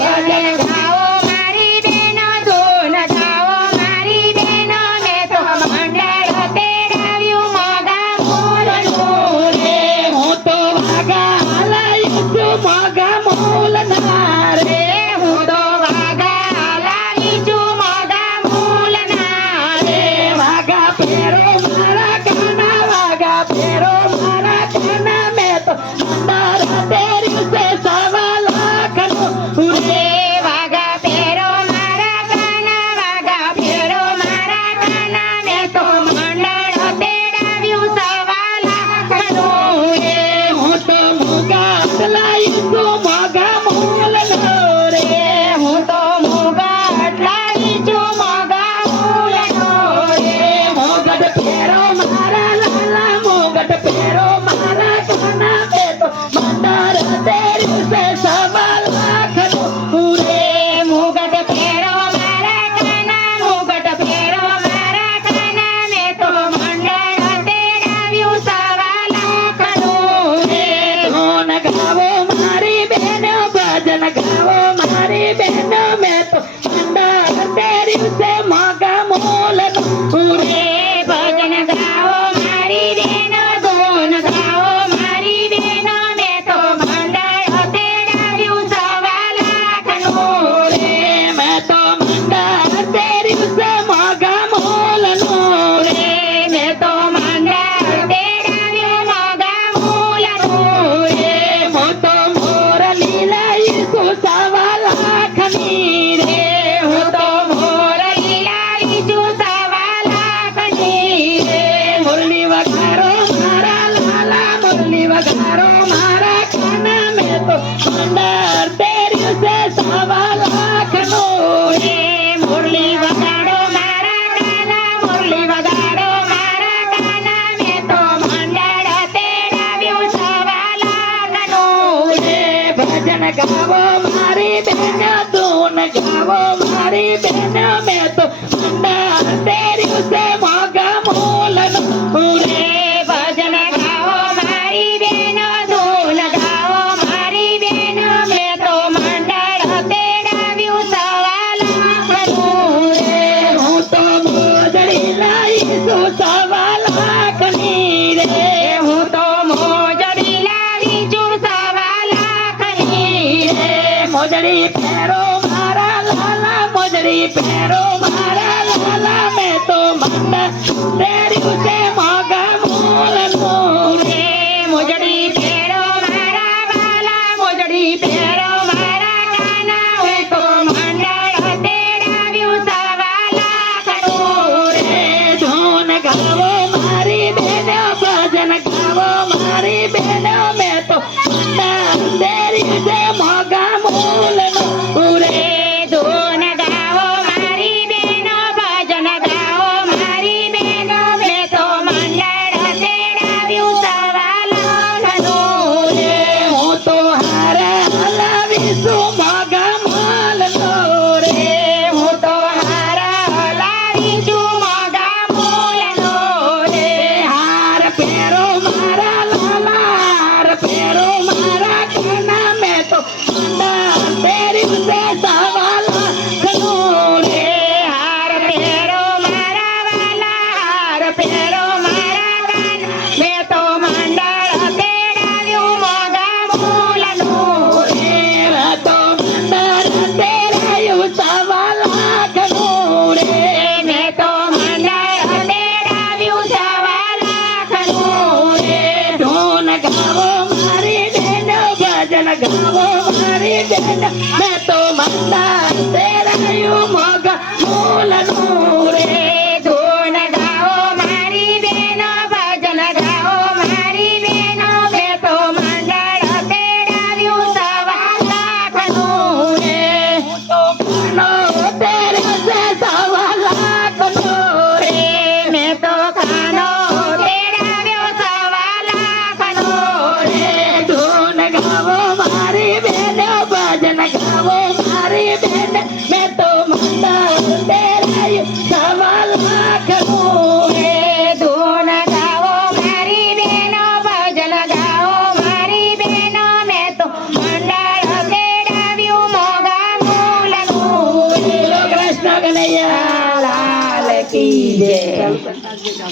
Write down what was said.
ભજન ગાઓ મારી બહેનો ધૂન ગાઓ મારી બહેનો મેં તો મંડળ તેડાવ્યું મોગા મૂલનું રે હું તો વાગા હલાયું છું મોગા મૂલના રે હું તો વાગા લાવી છું મોગા મૂલના રે વાગા ફેરો મારા કાના વાગા ફેરો મારા કાના મેં તો મંડાર તેર્યું છે સવા લાખનું રે વાગા ફેરો મારા કાના વાગા ફેરો મારા કાના મેં તો મંડળ તેડાવ્યું સવા લાખનું રે હું તો મોગા હલાયું છું મોગા મૂલનો રે હું તો મોગા અટલાવી છું મોગા મૂલનો રે મોગટ ફેરો મારા લાલા મોગટ ફેરો મારા કાના મેં તો મંડાર તેર્યું છે સવા લાખનું રે મુગટ ફેરો મારા કાના મુગટ ફેરો મારા કાના મેં તો મંડળ તેડાવ્યું સવા લાખનું રે ધૂન ગાવો મારી બહેનો ભજન ગાવો મારી બહેનો મેં તો મંડાર તેર્યું છે મોગા મૂલનું રે ભજન ગાઓ મારી બહેનો ધૂન ગાઓ મારી બહેનો મેં તો મંડળ તેડાવ્યું સવા લાખનું રે મેં તો મંડાર તેર્યું છે મોગા મૂલનું રે મેં તો મંડળ તેડાવ્યું મોગા મૂલનું રે હું તો મોરલી લાવીશું સવા લાખની રે હું તો મોરલી લાવી છું સવા લાખની રે મુરલી વગાડો મારા લાલા મુરલી વગાડો મારા કાના મેં તો મંડાર તેર્યું છે સવા લાખનું રે મુરલી વગાડો મારા કાના મુરલી વગાડો મારા કાના મેં તો મંડળ તેડાવ્યું સવા લાખનું રે ભજન ગાવો મારી બહેનો ધૂન ગાવો મારી બહેનો મેં તો મંડાર તેર્યું છે મોગા મૂલનું રે ભજન ગાઓ મારી બહેનો ધૂન ગાઓ મારી બહેનો મેં તો મંડળ તેડાવ્યું સવા લાખનું રે હું તો મોજડી લાવીશું સવા લાખની રે હું તો મોજડી લાવી છું સવા લાખની રે મોજડી ફેરો મારા લાલા મોજડી ફેરો મારા લાલા મેં તો મંડાર તેર્યું છે મોગા મૂલનું રે મોજડી ફેરો મારા વાલા મોજડી ફેરો મારા કાના હું તો મંડળ તેડાવ્યું સવા લાખનું રે ધૂન ગાવો મારી બહેનો ભજન ગાવો મારી બહેનો મેં તો મંડાર તેર્યું છે મોગા મૂલનું રે ધૂન ગાઓ મારી બહેનો ભજન ગાઓ મારી બહેનો મેં તો મંડળ તેડાવ્યું સવા લાખનું રે હું તો હારા હલાવીશું મોગા મૂલનું રે હું તો હારા હલાવી છું મોગા મૂલનું રે હાર ફેરો મારા લાલા હાર ફેરો મારા કાના મેં તો મંડાર તેર્યું છે સવા લાખનું રે હાર પહેરો મારા વાલા હાર પહેરો મારા કાના મેં તો મંડળ તેડાવ્યું મોગા મૂલનું રે તો મંડાર તેરાયું સવા લાખનું રે મેં તો મંડળ તેડાવ્યું સવા લાખનું રે ધૂન ગાવો મારી બહેનો ભજન ગાવો મારી બહેનો મેં તો મંડાર તેરાયું મોગા મૂલનું રે